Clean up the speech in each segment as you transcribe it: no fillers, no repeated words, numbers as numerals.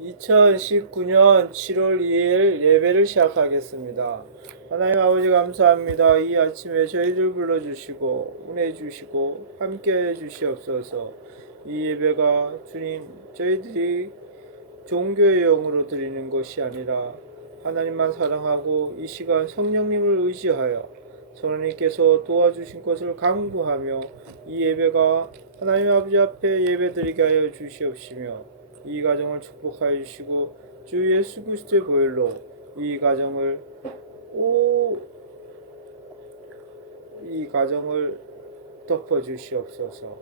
2019년 7월 2일 예배를 시작하겠습니다. 하나님 아버지 감사합니다. 이 아침에 저희들 불러주시고 은혜 주시고 함께해 주시옵소서. 이 예배가 주님 저희들이 종교의 영으로 드리는 것이 아니라 하나님만 사랑하고 이 시간 성령님을 의지하여 성령님께서 도와주신 것을 강구하며 이 예배가 하나님 아버지 앞에 예배드리게 하여 주시옵시며 이 가정을 축복하여 주시고 주 예수 그리스도의 보혈로 이 가정을 덮어 주시옵소서.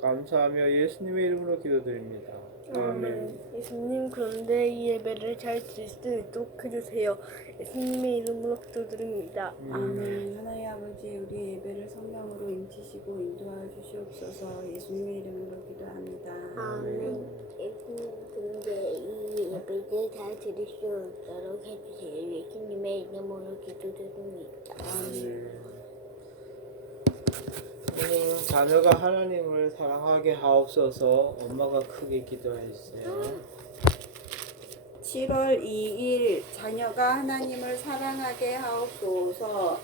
감사하며 예수님의 이름으로 기도드립니다. 아멘. 예수님, 그런데 이 예배를 잘 드릴 수 있도록 해주세요. 예수님의 이름으로 기도드립니다. 아멘. 하나님 아버지, 우리 예배를 성령으로 인치시고 인도하여 주시옵소서. 예수님의 이름으로 기도합니다. 아멘. 예수님, 근데 이 예배를 잘 드릴 수 있도록 해주세요. 예수님의 이름으로 기도드립니다. 아멘. 오늘은 자녀가 하나님을 사랑하게 하옵소서. 엄마가 크게 기도했어요. 7월 2일 자녀가 하나님을 사랑하게 하옵소서.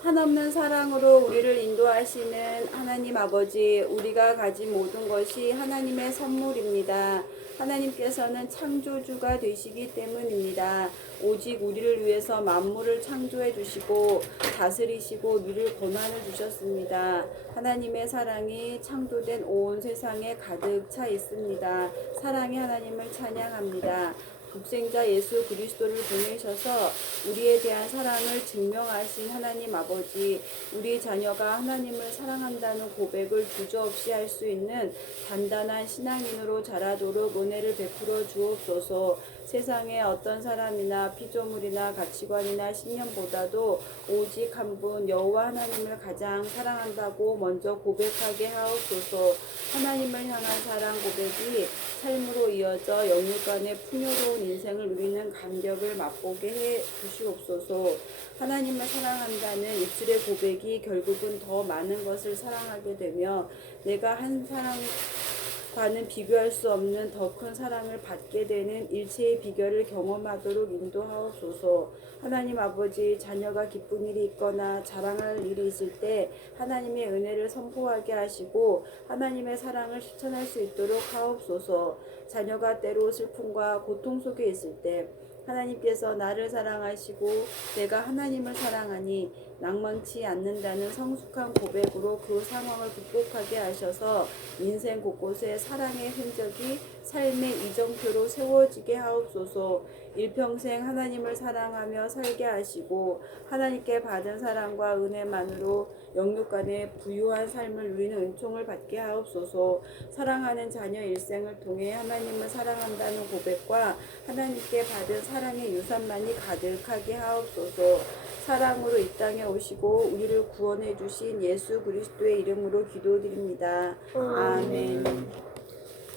한없는 사랑으로 우리를 인도하시는 하나님 아버지, 우리가 가진 모든 것이 하나님의 선물입니다. 하나님께서는 창조주가 되시기 때문입니다. 오직 우리를 위해서 만물을 창조해 주시고 다스리시고 누릴 권한을 주셨습니다. 하나님의 사랑이 창조된 온 세상에 가득 차 있습니다. 사랑의 하나님을 찬양합니다. 독생자 예수 그리스도를 보내셔서 우리에 대한 사랑을 증명하신 하나님 아버지, 우리 자녀가 하나님을 사랑한다는 고백을 주저없이 할 수 있는 단단한 신앙인으로 자라도록 은혜를 베풀어 주옵소서. 세상에 어떤 사람이나 피조물이나 가치관이나 신념보다도 오직 한 분 여호와 하나님을 가장 사랑한다고 먼저 고백하게 하옵소서. 하나님을 향한 사랑 고백이 삶으로 이어져 영육간의 풍요로운 인생을 누리는 감격을 맛보게 해 주시옵소서. 하나님을 사랑한다는 입술의 고백이 결국은 더 많은 것을 사랑하게 되며 내가 한 사람과는 비교할 수 없는 더 큰 사랑을 받게 되는 일체의 비결을 경험하도록 인도하옵소서. 하나님 아버지, 자녀가 기쁜 일이 있거나 자랑할 일이 있을 때 하나님의 은혜를 선포하게 하시고 하나님의 사랑을 실천할 수 있도록 하옵소서. 자녀가 때로 슬픔과 고통 속에 있을 때 하나님께서 나를 사랑하시고 내가 하나님을 사랑하니 낭망치 않는다는 성숙한 고백으로 그 상황을 극복하게 하셔서 인생 곳곳에 사랑의 흔적이 삶의 이정표로 세워지게 하옵소서. 일평생 하나님을 사랑하며 살게 하시고 하나님께 받은 사랑과 은혜만으로 영육간의 부유한 삶을 누리는 은총을 받게 하옵소서. 사랑하는 자녀 일생을 통해 하나님을 사랑한다는 고백과 하나님께 받은 사랑의 유산만이 가득하게 하옵소서. 사랑으로 이 땅에 오시고 우리를 구원해 주신 예수 그리스도의 이름으로 기도드립니다. 아멘.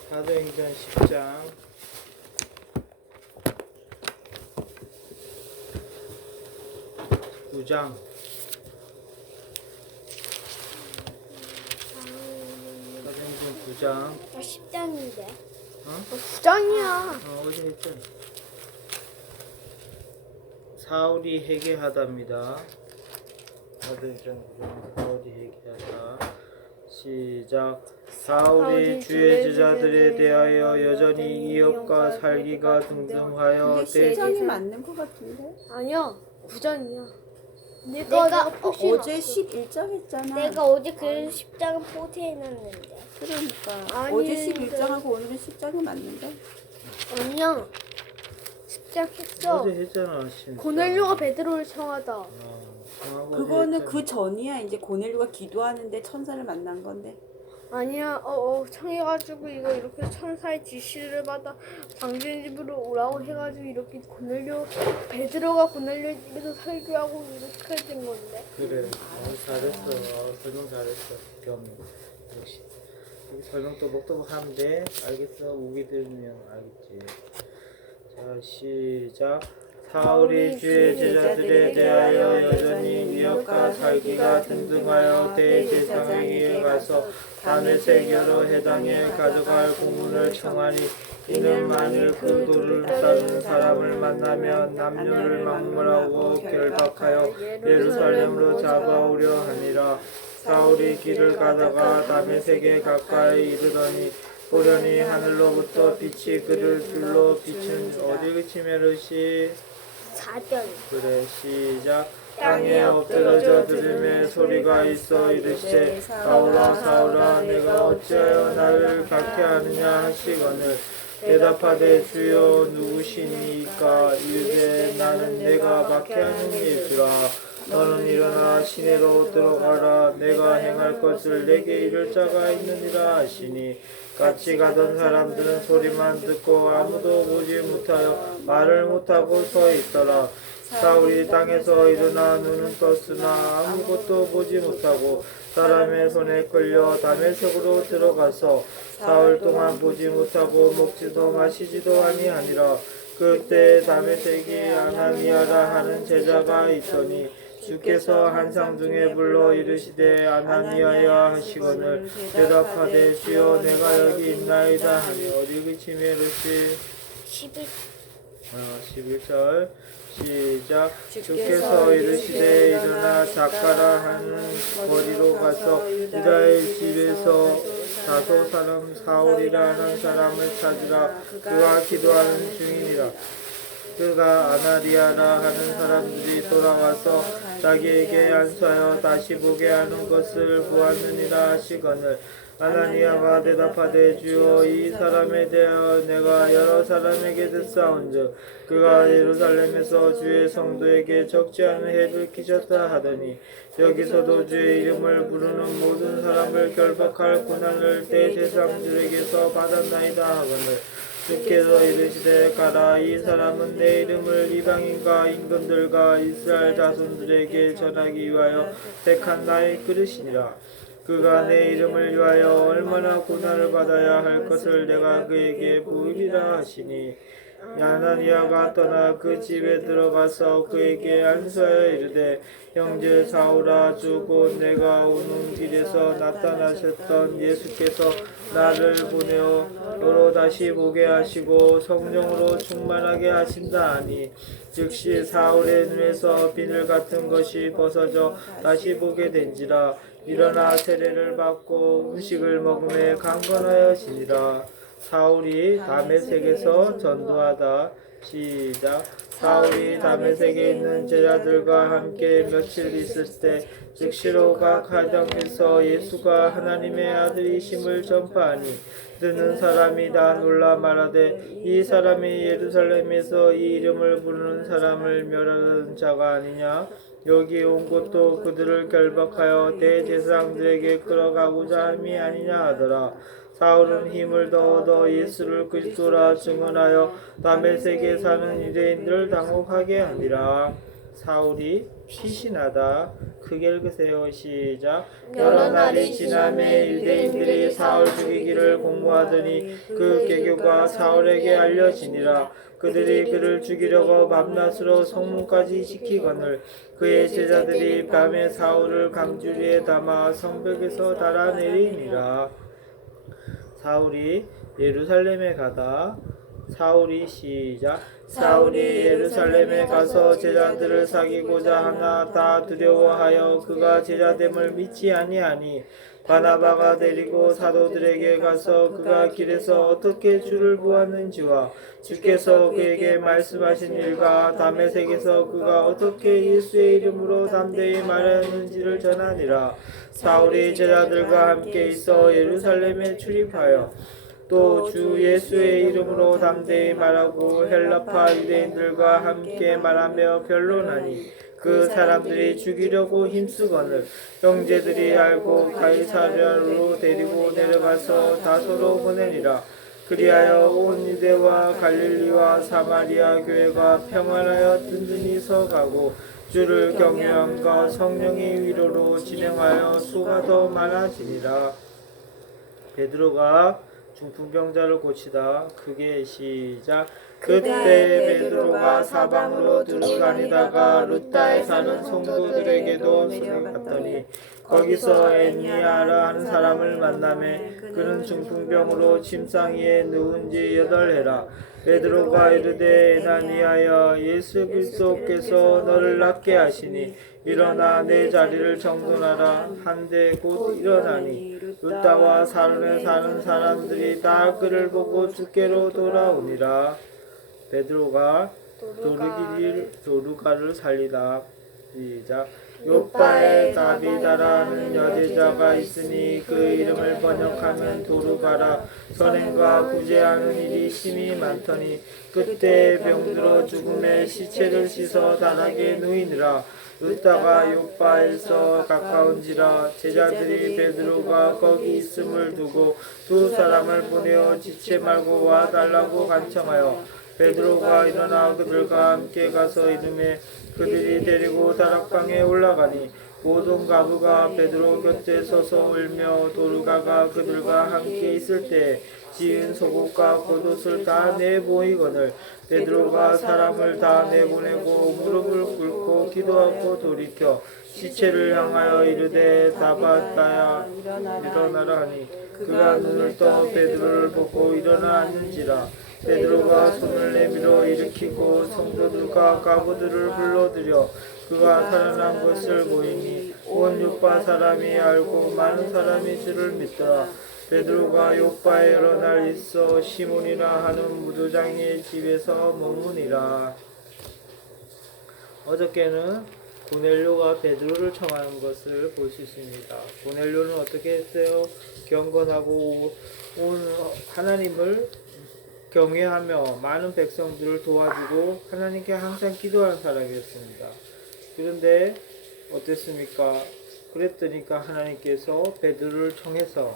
사도행전 10장 9장 사도행전 9장 10장인데. 9장이야. 어제 했잖아. 사울이 회개하답니다. 사도행전 9장 사울이 회개하다. 시작. 사울이 주의 제자들에 대하여 여전히 이웃과 살기가 등등하여 근데 10장이 맞는 것 같은데? 아니야, 9장이야. 내가 어제 11장 했잖아. 내가 어제 그 10장을 포기해놨는데. 그러니까 아니, 어제 11장하고 오늘은 10장이 맞는데? 아니야. 10장 했어. 어제 했잖아. 진짜. 고넬료가 베드로를 청하다. 그거는 그 전이야. 이제 고넬료가 기도하는데 천사를 만난 건데. 아니야, 청해가지고 이거 이렇게 천사의 지시를 받아 당신 집으로 오라고 해가지고 이렇게 베드로가 고넬료 집에서 설교하고 이렇게 된 건데. 그래. 잘했어. 설명 잘했어. 역시. 여기 설명 또박또박 하면 돼. 알겠어? 우기 들으면 알겠지. 자, 시작. 사울이 주의 제자들에 대하여 여전히 미역과 살기가 등등하여 대제사장에게 가서 다메섹 여러 회당에 가져갈 공문을 청하니 이는 만일 그 도를 따르는 사람을 만나면 남녀를 막론하고 결박하여 예루살렘으로 잡아오려 하니라. 사울이 길을 가다가 다메섹에 가까이 이르더니 보려니 하늘로부터 빛이 그를 둘러 비춘 어디 그치메르시 4절. 그래 시작. 땅에 엎드러져 들음에 소리가 있어 이르시되 사울아 사울아 내가 어찌하여 나를 박해하느냐 하시거늘 대답하되 주여 누구시니까 이르되 나는 내가 박해하는 이주라. 너는 일어나 시내로 들어가라. 내가 행할 것을 내게 이를 자가 있느니라 하시니 같이 가던 사람들은 소리만 듣고 아무도 보지 못하여 말을 못하고 서 있더라. 사울이 땅에서 일어나 눈은 떴으나 아무것도 보지 못하고 사람의 손에 끌려 다메섹으로 들어가서 사흘 동안 보지 못하고 먹지도 마시지도 아니하니라. 그때 다메섹에 아나니아라 하는 제자가 있더니 주께서 한 상중에 불러 이르시되 아나니아야 하시거늘 대답하되 주여 내가 여기 있나이다 하니 어디 그치며 이르시 11절 시작. 주께서 이르시되 일어나 작가라 하는 거리로 가서 유다의 집에서 다소 사람 사울이라 하는 사람을 찾으라. 그가 기도하는 중이니라. 그가 아나리아라 하는 사람들이 돌아와서 자기에게 안수하여 다시 보게 하는 것을 보았느니라 하시거늘 아나니아가 대답하되 주여 이 사람에 대하여 내가 여러 사람에게 듣사온즉 그가 예루살렘에서 주의 성도에게 적지 않은 해를 끼쳤다 하더니 여기서도 주의 이름을 부르는 모든 사람을 결박할 고난을 대제사장들에게서 받았나이다 하거늘 주께서 이르시되 가라. 이 사람은 내 이름을 이방인과 임금들과 이스라엘 자손들에게 전하기 위하여 택한 나의 그릇이니라. 그가 내 이름을 위하여 얼마나 고난을 받아야 할 것을 내가 그에게 보이리라 하시니 아나니아가 떠나 그 집에 들어가서 그에게 안수하여 이르되 형제 사울아 주 곧 내가 오는 길에서 나타나셨던 예수께서 나를 보내어 너로 다시 보게 하시고 성령으로 충만하게 하신다 하니 즉시 사울의 눈에서 비늘 같은 것이 벗어져 다시 보게 된지라. 일어나 세례를 받고 음식을 먹음에 강건하여지니라. 사울이 다메섹에서 전도하다. 시작. 사울이 다메섹에 있는 제자들과 함께 며칠 있을 때 즉시로 각 가정에서 예수가 하나님의 아들이심을 전파하니 듣는 사람이 다 놀라 말하되 이 사람이 예루살렘에서 이 이름을 부르는 사람을 멸하는 자가 아니냐. 여기 온 것도 그들을 결박하여 대제사장들에게 끌어가고자 함이 아니냐 하더라. 사울은 힘을 더 얻어 예수를 그리스도라 증언하여 다메섹에 사는 유대인들을 당혹하게 하니라. 사울이 피신하다. 크게 읽으세요. 시작. 여러 날이 지남에 유대인들이 사울 죽이기를 공모하더니 그 계교가 사울에게 알려지니라. 그들이 그를 죽이려고 밤낮으로 성문까지 지키거늘 그의 제자들이 밤에 사울을 강주리에 담아 성벽에서 달아내리니라. 사울이 예루살렘에 가다. 사울이 시작. 사울이 예루살렘에 가서 제자들을 사귀고자 하나 다 두려워하여 그가 제자됨을 믿지 아니하니 바나바가 데리고 사도들에게 가서 그가 길에서 어떻게 주를 보았는지와 주께서 그에게 말씀하신 일과 다메섹에서 그가 어떻게 예수의 이름으로 담대히 말하였는지를 전하니라. 사울이 제자들과 함께 있어 예루살렘에 출입하여 또 주 예수의 이름으로 담대히 말하고 헬라파 유대인들과 함께 말하며 변론하니 그 사람들이 죽이려고 힘쓰거늘 형제들이 알고 가이사랴로 데리고 내려가서 다소로 보내니라. 그리하여 온 유대와 갈릴리와 사마리아 교회가 평안하여 든든히 서가고 주를 경외함과 성령의 위로로 진행하여 수가 더 많아지니라. 베드로가 중풍병자를 고치다. 크게 시작. 그때 그때 베드로가 사방으로 두루다니다가 루다에 사는 성도들에게도 내려갔더니 거기서 애니아라 하는 사람을 만나매 그는 중풍병으로 침상 위에 누운 지 8해라. 베드로가 이르되 에나니아여 예수 그리스도께서 너를 낫게 하시니 일어나 내 자리를 정돈하라. 한데 곧 일어나니 루다와 사론에 사는 사람들이 다 그를 보고 주께로 돌아오니라. 베드로가 도르가를 살리다. 시작. 요빠에 다비다라는 여제자가 있으니 그 이름을 번역하면 도르가라. 선행과 구제하는 일이 심히 많더니 그때 병들어 죽음에 시체를 씻어 단하게 누이느라. 루다가 요빠에서 가까운지라. 제자들이 베드로가 거기 있음을 두고 두 사람을 보내어 지체 말고 와달라고 간청하여 베드로가 일어나 그들과 함께 가서 이름에 그들이 데리고 다락방에 올라가니 모든 가부가 베드로 곁에 서서 울며 도르가가 그들과 함께 있을 때 지은 속옷과 겉옷을 다 내보이거늘 베드로가 사람을 다 내보내고 무릎을 꿇고 기도하고 돌이켜 시체를 향하여 이르되 다바다야 일어나라 하니 그가 눈을 떠 베드로를 보고 일어나 앉는지라. 베드로가 손을 내밀어 일으키고 성도들과 가부들을 불러들여 그가 살아난 것을 보이니 온 요빠 사람이 알고 많은 사람이 주를 믿더라. 베드로가 요빠에 여러 날 있어 시몬이라 하는 무도장의 집에서 머무니라. 어저께는 고넬료가 베드로를 청하는 것을 볼 수 있습니다. 고넬료는 어떻게 했어요? 경건하고 온 하나님을 경외하며 많은 백성들을 도와주고 하나님께 항상 기도하는 사람이었습니다. 그런데 어땠습니까? 그랬더니까 하나님께서 베드로를 청해서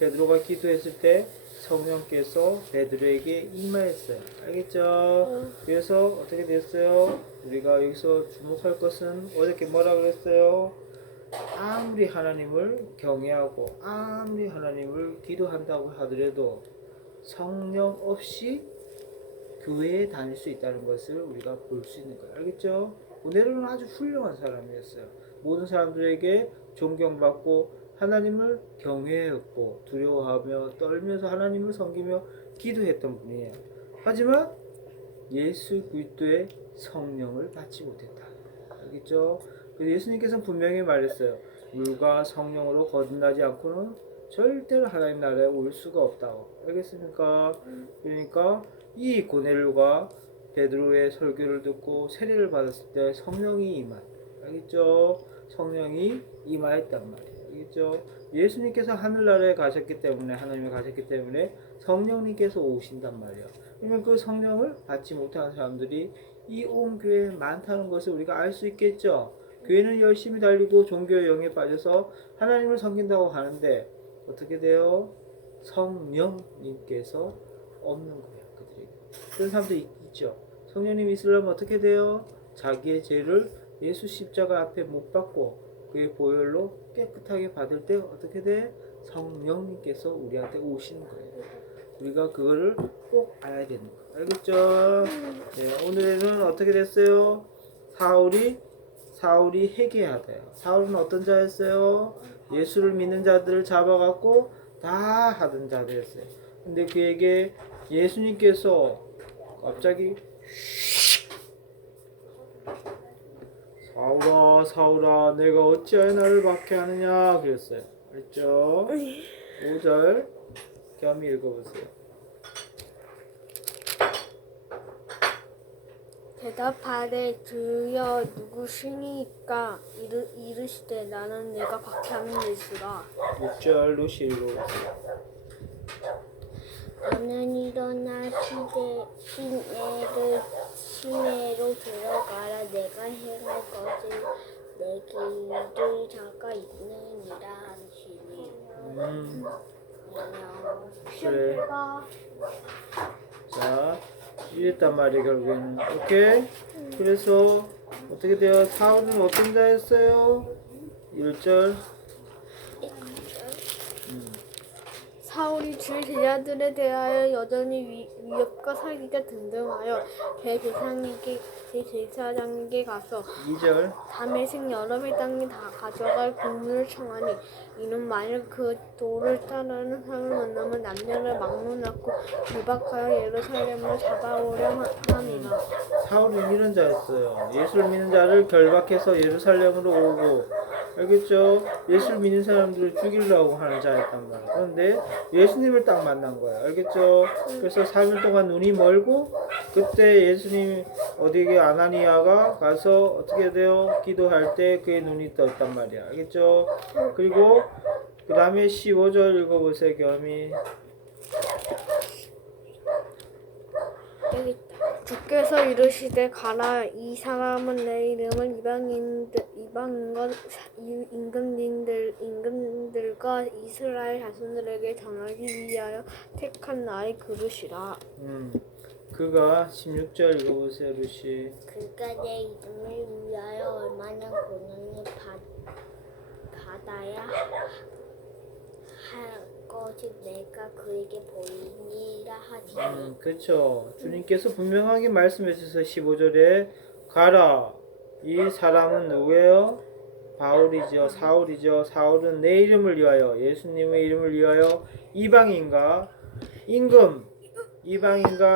베드로가 기도했을 때 성령께서 베드로에게 임하였어요. 알겠죠? 그래서 어떻게 됐어요? 우리가 여기서 주목할 것은 어저께 뭐라 그랬어요? 아무리 하나님을 경외하고 아무리 하나님을 기도한다고 하더라도 성령 없이 교회에 다닐 수 있다는 것을 우리가 볼 수 있는 거예요. 알겠죠? 고넬료는 아주 훌륭한 사람이었어요. 모든 사람들에게 존경받고 하나님을 경외했고 두려워하며 떨면서 하나님을 섬기며 기도했던 분이에요. 하지만 예수 그리스도의 성령을 받지 못했다. 알겠죠? 예수님께서는 분명히 말했어요. 물과 성령으로 거듭나지 않고는 절대로 하나님 나라에 올 수가 없다고. 알겠습니까? 그러니까 이 고넬료가 베드로의 설교를 듣고 세례를 받았을 때 성령이 임한. 알겠죠? 성령이 임하였단 말이에요. 알겠죠? 예수님께서 하늘나라에 가셨기 때문에 하나님에 가셨기 때문에 성령님께서 오신단 말이에요. 그러면 그 성령을 받지 못하는 사람들이 이 온 교회에 많다는 것을 우리가 알 수 있겠죠? 교회는 열심히 달리고 종교의 영에 빠져서 하나님을 섬긴다고 하는데 어떻게 돼요? 성령님께서 없는 거예요. 그들에게. 그런 사람도 있죠. 성령님이 있으려면 어떻게 돼요? 자기의 죄를 예수 십자가 앞에 못 받고 그의 보혈로 깨끗하게 받을 때 어떻게 돼? 성령님께서 우리한테 오시는 거예요. 우리가 그거를 꼭 알아야 되는 거예요. 알겠죠? 네, 오늘은 어떻게 됐어요? 사울이 회개하대요. 사울은 어떤 자였어요? 예수를 믿는 자들을 잡아갖고 다 하던 자들이었어요. 근데 그에게 예수님께서 갑자기 사울아 사울아 내가 어찌하여 나를 박해하느냐 그랬어요. 알죠? 5절 겸히 읽어보세요. 대답하되 주여 누구시니까 이르시되 나는 내가 박해하는 예수라. 6절 루시 읽어보세요. 너는 일어나 시내로 들어가라. 내가 행할 것을 내게 이를 자가 있느니라 하시니. 그래. 자, 이랬단 말이에요, 결국에는. 오케이? 그래서, 어떻게 돼요? 사울은 어떤 자였어요? 1절. 사울이 주 제자들에 대하여 여전히 위협과 사기가 등등하여 대제사장에게 가서 2절 담에색 여러 배 땅에 다 가져갈 공문을 청하니 이는 만일 그 도를 따르는 사람을 만나면 남녀를 막론하고 구박하여 예루살렘을 잡아오려 함이라. 사울은 이런 자였어요. 예수를 믿는 자를 결박해서 예루살렘으로 오고, 알겠죠? 예수를 믿는 사람들을 죽이려고 하는 자였단 말이에요. 그런데 예수님을 딱 만난 거예요. 알겠죠? 그래서 3일 동안 눈이 멀고, 그때 예수님 어디에 아나니아가 가서 어떻게 돼요? 기도할 때 그의 눈이 떴단 말이야. 알겠죠? 그리고 그 다음에 15절 읽어보세요. 겸이. 여기 있다. 주께서 이르시되 가라 이 사람은 내 이름을 임금들과 이스라엘 자손들에게 전하기 위하여 택한 나의 그릇이라. 그가 16절 읽어보세요. 루시. 그가 내 이름을 위하여 얼마나 고난을 받아야 할 것이 내가 그에게 보이니라 하지. 그렇죠. 주님께서 분명하게 말씀해 주셔서 15절에 가라. 이 사람은 누구예요? 바울이죠. 사울이죠. 사울은 내 이름을 위하여, 예수님의 이름을 위하여 이방인과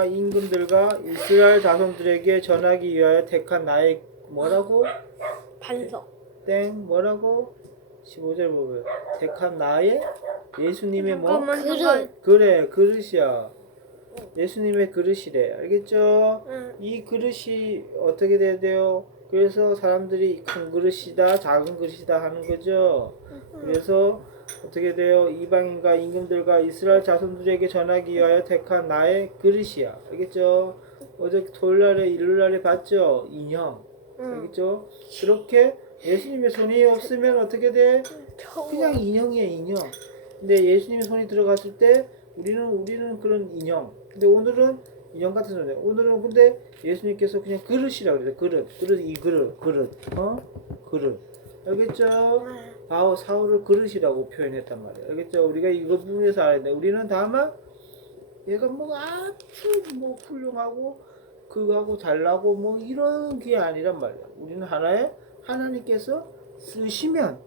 임금들과 이스라엘 자손들에게 전하기 위하여 택한 나의 뭐라고? 반석. 뭐라고? 15절 보면 택한 나의 예수님의 뭐? 잠깐만. 그래, 그릇이야. 예수님의 그릇이래. 알겠죠? 응. 이 그릇이 어떻게 돼야 돼요? 그래서 사람들이 큰 그릇이다, 작은 그릇이다 하는 거죠. 그래서 어떻게 돼요? 이방인과 임금들과 이스라엘 자손들에게 전하기 위하여 택한 나의 그릇이야. 알겠죠? 어제 토요일날에 일요일날에 봤죠? 인형. 알겠죠? 그렇게 예수님의 손이 없으면 어떻게 돼? 그냥 인형이에요, 인형. 근데 예수님의 손이 들어갔을 때 우리는 그런 인형. 근데 오늘은 인형 같은 존재. 오늘은 근데 예수님께서 그냥 그릇이라고 그래요. 그릇. 그릇. 알겠죠? 사울을 그릇이라고 표현했단 말이에요. 알겠죠? 우리가 이거 부분에서 알아야 돼. 우리는 다만 얘가 뭐 아주 뭐 훌륭하고 그거하고 잘나고 뭐 이런 게 아니란 말이야. 우리는 하나님께서 쓰시는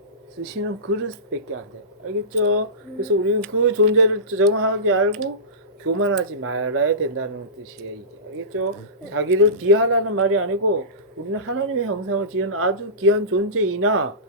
그릇밖에 안 돼요. 알겠죠? 그래서 우리는 그 존재를 정확하게 알고 교만하지 말아야 된다는 뜻이에요. 이게. 알겠죠? 자기를 비하라는 말이 아니고 우리는 하나님의 형상을 지은 아주 귀한 존재이나,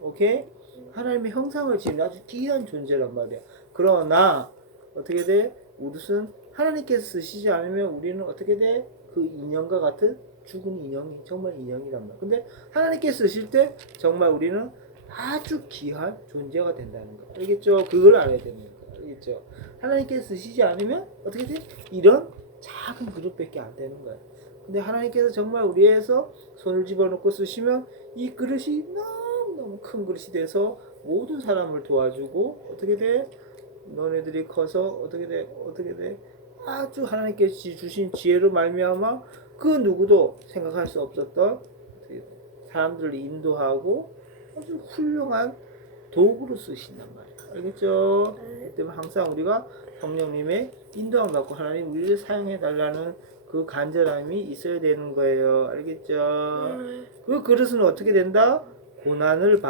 오케이? 하나님의 형상을 지은 아주 귀한 존재란 말이야. 그러나 어떻게 돼? 우리는 하나님께서 쓰시지 않으면 우리는 어떻게 돼? 그 인형과 같은 죽은 인형이 정말 인형이란 말이야. 근데 하나님께서 쓰실 때 정말 우리는 아주 귀한 존재가 된다는 거. 알겠죠? 그걸 알아야 되는 거. 알겠죠? 하나님께서 쓰시지 않으면 어떻게 돼? 이런 작은 그릇밖에 안 되는 거야. 근데 하나님께서 정말 우리에서 손을 집어넣고 쓰시면 이 그릇이 너무너무 큰 그릇이 돼서 모든 사람을 도와주고 어떻게 돼? 너네들이 커서 어떻게 돼? 아주 하나님께서 주신 지혜로 말미암아 그 누구도 생각할 수 없었던 사람들을 인도하고 아주 훌륭한 도구로 쓰신단 말이에요. 알겠죠? 그렇기 때문에 항상 우리가 성령님의 인도함 받고 하나님 우리를 사용해 달라는 그 간절함이 있어야 되는 거예요. 알겠죠? 그 그릇은 어떻게 된다? 고난을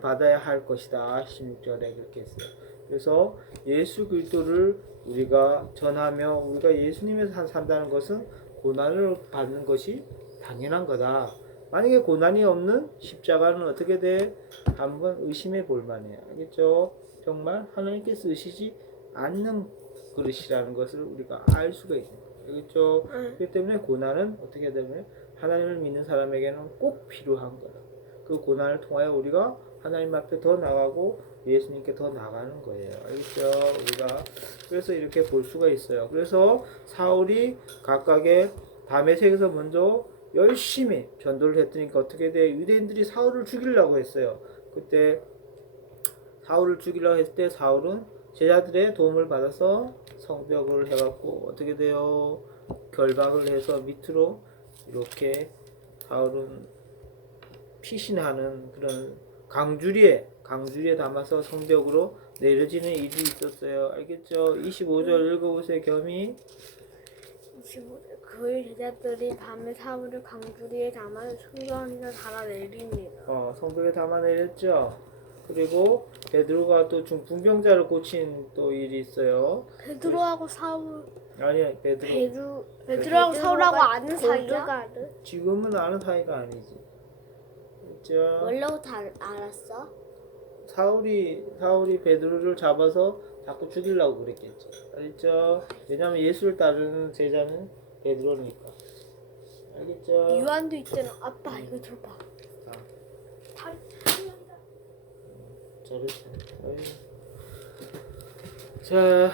받아야 할 것이다. 16절에 그렇게 했어요. 그래서 예수 그리스도를 우리가 전하며 우리가 예수님에서 산다는 것은 고난을 받는 것이 당연한 거다. 만약에 고난이 없는 십자가는 어떻게 돼? 한번 의심해 볼 만해요. 알겠죠? 정말 하나님께 쓰시지 않는 그릇이라는 것을 우리가 알 수가 있는 거예요. 알겠죠? 그렇기 때문에 고난은 어떻게 되면 하나님을 믿는 사람에게는 꼭 필요한 거예요. 그 고난을 통하여 우리가 하나님 앞에 더 나가고 예수님께 더 나가는 거예요. 알겠죠? 우리가 그래서 이렇게 볼 수가 있어요. 그래서 사울이 각각의 다메섹에서 먼저 열심히 전도를 했으니까 어떻게 돼? 유대인들이 사울을 죽이려고 했어요. 그때 사울을 죽이려고 했을 때 사울은 제자들의 도움을 받아서 성벽을 해갖고 어떻게 돼요? 결박을 해서 밑으로 이렇게 사울은 피신하는 그런 강주리에 담아서 성벽으로 내려지는 일이 있었어요. 알겠죠? 25절 읽어보세요. 겸이. 25절 그의 제자들이 밤에 사울을 강주리에 담아 성전에서 달아내립니다. 성벽에 담아내렸죠. 그리고 베드로가 또 중풍병자를 고친 또 일이 있어요. 베드로하고 사울 아니야, 베드로. 베드로하고 사울하고 아는 사이야? 고두가를 지금은 아는 사이가 아니지. 그렇죠? 원래도 다 알았어? 사울이 베드로를 잡아서 자꾸 죽이려고 그랬겠지. 알겠죠? 왜냐면 예수를 따르는 제자는 베드로니까. 알겠죠? 요한도 있잖아. 아빠 이거 줘봐. 아. 다 잘했어. 자,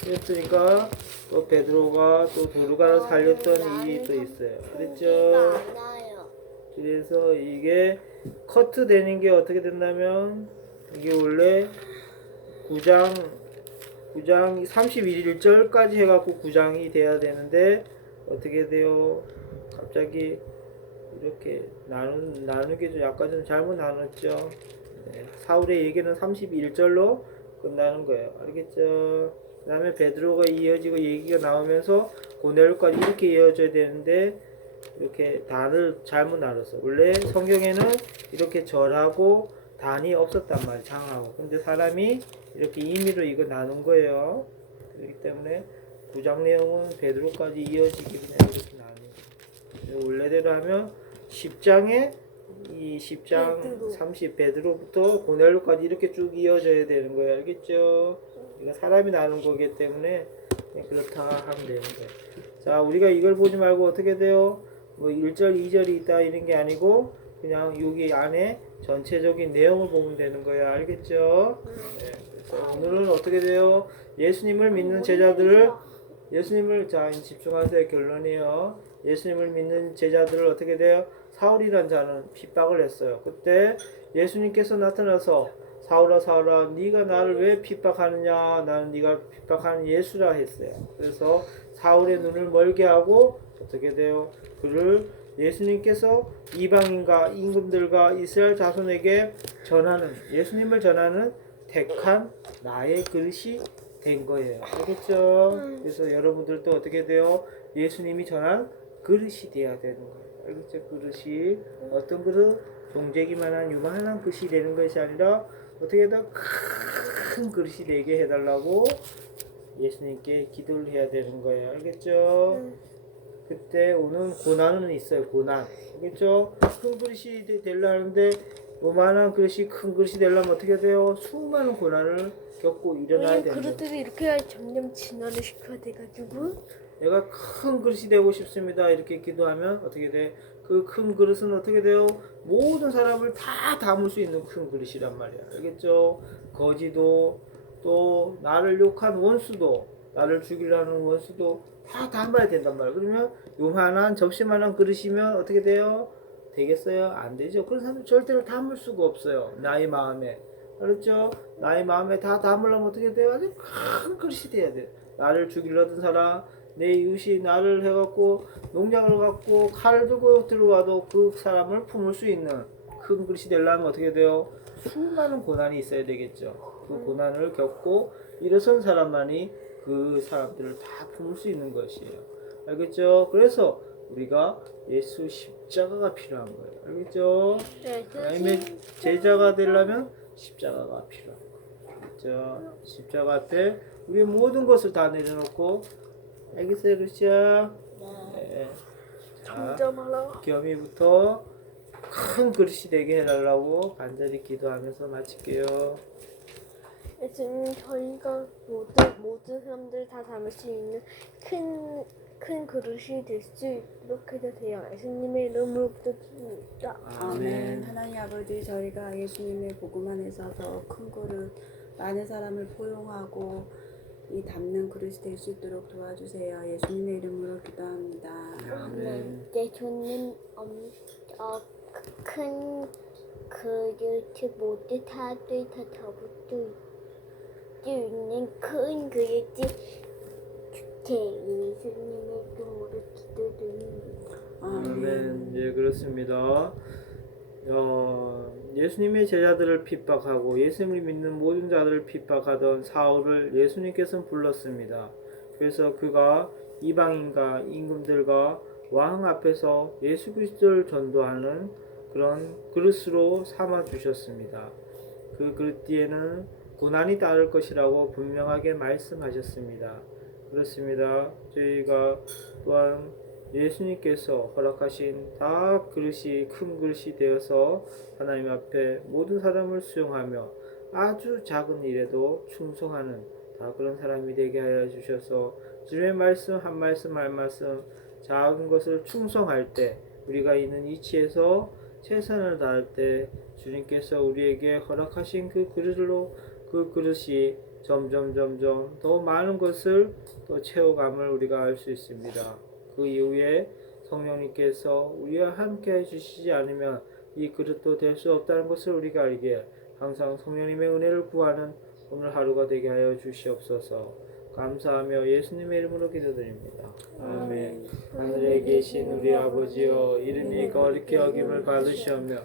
그랬으니까 또 베드로가 또 도르가를 살렸던 일이 또 있어요. 그랬죠? 않아요. 그래서 이게 커트 되는 게 어떻게 된다면 이게 원래 9장 31절까지 해갖고 9장이 돼야 되는데 어떻게 돼요? 갑자기 이렇게 나누게 좀 약간 좀 잘못 나눴죠. 네, 사울의 얘기는 31절로 끝나는 거예요. 알겠죠? 그 다음에 베드로가 이어지고 얘기가 나오면서 고넬료까지 이렇게 이어져야 되는데 이렇게 단을 잘못 나눴어. 원래 성경에는 이렇게 절하고 단이 없었단 말이야. 장하고. 근데 사람이 이렇게 임의로 이거 나눈 거예요. 그렇기 때문에 9장 내용은 베드로까지 이어지기 그냥 이렇게 나뉘어. 원래대로 하면 10장에 이 10장 30 베드로부터 고넬료까지 이렇게 쭉 이어져야 되는 거예요. 알겠죠? 이거 사람이 나눈 거기 때문에 그냥 그렇다 하면 되는 거예요. 자, 우리가 이걸 보지 말고 어떻게 돼요? 뭐 1절, 2절이 있다 이런 게 아니고 그냥 여기 안에 전체적인 내용을 보면 되는 거예요. 알겠죠? 네. 그래서 오늘은 어떻게 돼요? 예수님을 믿는 제자들을 예수님을 자 집중하세요. 결론이에요. 예수님을 믿는 제자들을 어떻게 돼요? 사울이란 자는 핍박을 했어요. 그때 예수님께서 나타나서 사울아 사울아 네가 나를 왜 핍박하느냐 나는 네가 핍박하는 예수라 했어요. 그래서 사울의 눈을 멀게 하고 어떻게 돼요? 그를 예수님께서 이방인과 임금들과 이스라엘 자손에게 전하는 예수님을 전하는 택한 나의 그릇이 된 거예요. 알겠죠? 그래서 여러분들도 어떻게 돼요? 예수님이 전한 그릇이 돼야 되는 거예요. 알겠죠? 그릇이 어떤 그릇? 동재기만한 요만한 그릇이 되는 것이 아니라 어떻게 더 큰 그릇이 되게 해달라고 예수님께 기도를 해야 되는 거예요. 알겠죠? 그때 오는 고난은 있어요. 고난. 알겠죠? 큰 그릇이 되려 하는데 요만한 그릇이 큰 그릇이 되려면 어떻게 돼요? 수많은 고난을 겪고 일어나야 왜냐면 되는 거예요. 그릇들이 이렇게 점점 진화를 시켜야 돼가지고 내가 큰 그릇이 되고 싶습니다. 이렇게 기도하면 어떻게 돼? 그 큰 그릇은 어떻게 돼요? 모든 사람을 다 담을 수 있는 큰 그릇이란 말이야. 알겠죠? 거지도 또 나를 욕한 원수도 나를 죽이려는 원수도 다 담아야 된단 말이야. 그러면 요만한 접시만한 그릇이면 어떻게 돼요? 되겠어요? 안 되죠. 그런 사람 절대로 담을 수가 없어요. 나의 마음에. 알았죠? 나의 마음에 다 담으려면 어떻게 돼요? 아주 큰 그릇이 돼야 돼. 나를 죽이려던 사람 내 이웃이 나를 해갖고 농장을 갖고 칼을 들고 들어와도 그 사람을 품을 수 있는 큰 그릇이 되려면 어떻게 돼요? 수많은 고난이 있어야 되겠죠. 그 고난을 겪고 일어선 사람만이 그 사람들을 다 품을 수 있는 것이에요. 알겠죠? 그래서 우리가 예수 십자가가 필요한 거예요. 알겠죠? 하나님의 제자가 되려면 십자가가 필요한 거예요. 알겠죠? 십자가 앞에 우리의 모든 것을 다 내려놓고 알겠어요, 루시아? 네. 자, 점점하라. 겸이부터 큰 그릇이 되게 해달라고 간절히 기도하면서 마칠게요. 예수님 저희가 모든 사람들 다 담을 수 있는 큰 그릇이 될 수 있도록 해주세요. 예수님의 이름으로 부탁드립니다. 아멘. 하나님 아버지, 저희가 예수님의 복음 안에서 더 큰 그릇, 많은 사람을 포용하고 이 담는 그릇이 될 수 있도록 도와주세요. 예수님의 이름으로 기도합니다. 아멘. 내 손은 큰 그릇 모두 다들 다 접을 수 있는 큰 그릇이 제 예수님의 이름으로 기도드립니다. 아멘. 예, 그렇습니다. 예수님의 제자들을 핍박하고 예수님을 믿는 모든 자들을 핍박하던 사울을 예수님께서는 불렀습니다. 그래서 그가 이방인과 임금들과 왕 앞에서 예수 그리스도를 전도하는 그런 그릇으로 삼아 주셨습니다. 그 그릇 뒤에는 고난이 따를 것이라고 분명하게 말씀하셨습니다. 그렇습니다. 저희가 또한 예수님께서 허락하신 다 그릇이 큰 그릇이 되어서 하나님 앞에 모든 사람을 수용하며 아주 작은 일에도 충성하는 다 그런 사람이 되게 하여 주셔서 주님의 말씀 한 말씀 한 말씀 작은 것을 충성할 때 우리가 있는 이치에서 최선을 다할 때 주님께서 우리에게 허락하신 그 그릇으로 그 그릇이 점점 더 많은 것을 또 채워감을 우리가 알 수 있습니다. 그 이후에 성령님께서 우리와 함께 해주시지 않으면 이 그릇도 될 수 없다는 것을 우리가 알기에 항상 성령님의 은혜를 구하는 오늘 하루가 되게 하여 주시옵소서. 감사하며 예수님의 이름으로 기도드립니다. 아멘. 하늘에 계신 우리 아버지여, 이름이 거룩히 여김을 받으시오며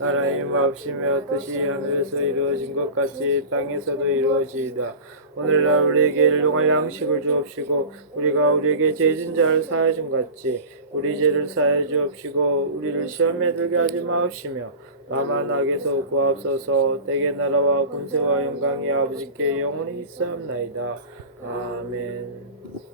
나라의 마옵시며 뜻이 하늘에서 이루어진 것 같이 땅에서도 이루어지이다. 오늘날 우리에게 일용할 양식을 주옵시고 우리가 우리에게 죄진 자를 사하여 준 같이 우리 죄를 사하여 주옵시고 우리를 시험에 들게 하지 마옵시며 다만 악에서 구하옵소서. 대개 나라와 권세와 영광이 아버지께 영원히 있사옵나이다. 아멘.